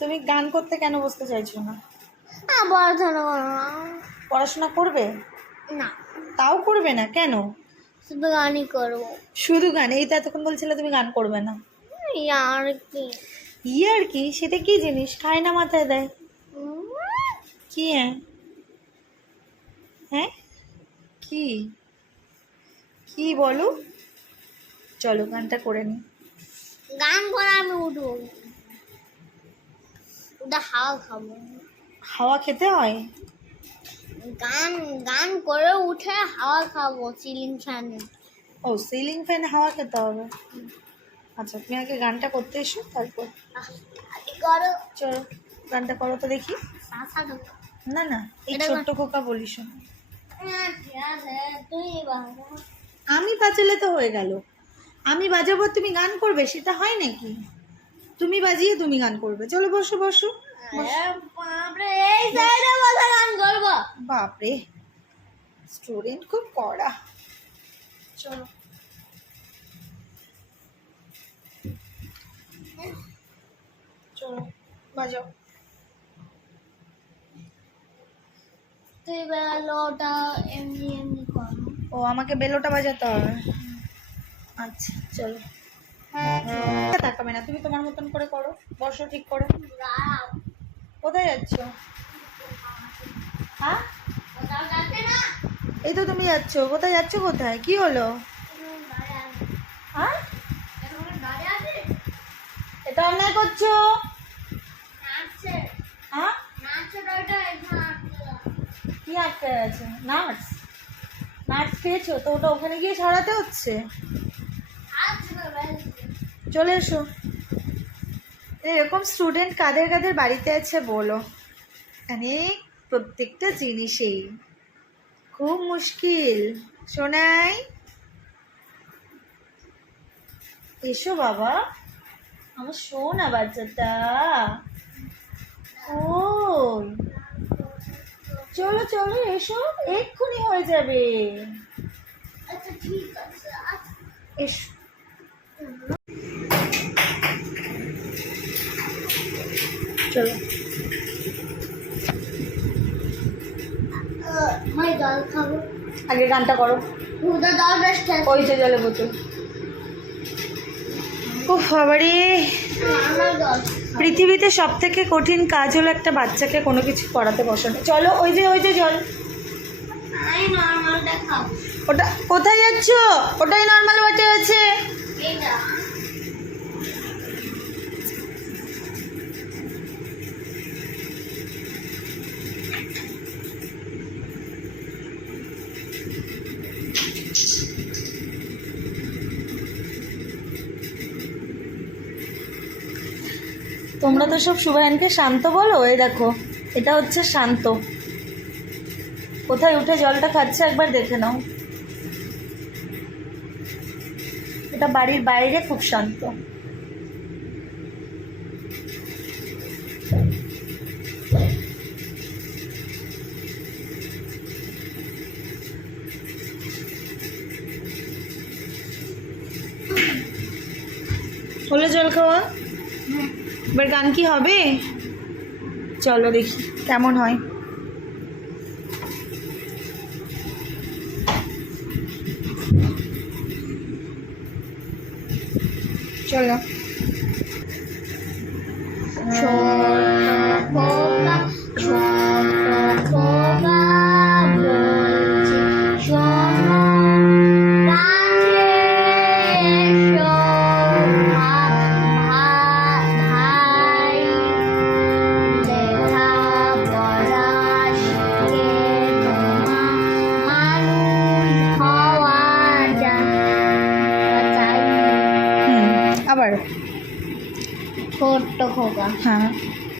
তুমি গান করতে কেন বসতে চাইছো না? পড়াশোনা পড়াশোনা করবে? না। তাও করবে না? কেন? শুধু গানই করব। শুধু গান? এই তো এতক্ষণ বলছিলে তুমি গান করবে না। আর কি? ই আর কি? সেটা কি জিনিস? খায় না মাথায় দেয়। কি হ্যাঁ? হ্যাঁ? কি? কি বলো? চলো গানটা করে নি। গান করে আমি উঠবো। ওটা হাওয়া খাব। হাওয়া খেতে হয়? গান গান করে উঠে হাওয়া খাব সিলিং ফ্যানে। ও সিলিং ফ্যান হাওয়া খেতে হবে? আচ্ছা তুমি আগে গানটা করতে এসো তারপর। করো। চলো গানটা করো তো দেখি। না না এই ছোট্ট খোকা বলিস না তুই বাবা আমি বাজালে তো হয়ে গেল। আমি বাজাবো তুমি গান করবে সেটা হয় নাকি? তুমি বাজিয়ে তুমি গান করবে। চলো বসো বসো। বাপরে স্টুডেন্ট খুব কড়া। চলো। চলো বাজাও। তুই বেলোটা এমনি এমনি কর। ও আমাকে বেলোটা বাজাতে হবে। আচ্ছা চলো। তাকাবে না, তুমি তোমার মতন করে করো, বসো, ঠিক করে। কোথায় যাচ্ছ? হ্যাঁ? এই তো তুমি যাচ্ছ, কোথায় যাচ্ছ কোথায়? কি হলো? হ্যাঁ? এটা অন্যায় করছ? হ্যাঁ। কি আটকে আছে নার্স? নার্স খেয়েছো? তো ওটা ওখানে গিয়ে সরাতে হচ্ছে? চলে এসো। এরকম স্টুডেন্ট কাদের কাদের বাড়িতে আছে বলো। মানে প্রত্যেকটা জিনিসেই। খুব মুশকিল। শোনাই এসো বাবা। আমার শোনা বাচ্চাটা। ও চলো চলো এসো। এক্ষুনি হয়ে যাবে। আচ্ছা ঠিক আছে আচ্ছা। এসো চলো। জল খাব। আগে গানটা করো। ওই যে জলে বোতল। উফ বাবারে। পৃথিবীতে সব থেকে কঠিন কাজ হলো একটা বাচ্চাকে কোনো কিছু পড়াতে বসানো। চলো ওই যে ওই যে জল। ওটা কোথায় যাচ্ছ? ওটাই নর্মাল ওয়াটে আছে। তোমরা তো সব শুভায়নকে শান্ত বলো? এই দেখো, এটা হচ্ছে শান্ত। কোথায় উঠে জলটা খাচ্ছে একবার দেখে নাও। এটা বাড়ির বাইরে খুব শান্ত। হলো জল খাওয়া? এবার গান কি হবে? চলো দেখি কেমন হয়। চলো। যায় হুম আবার ছোট্ট খোকা হ্যাঁ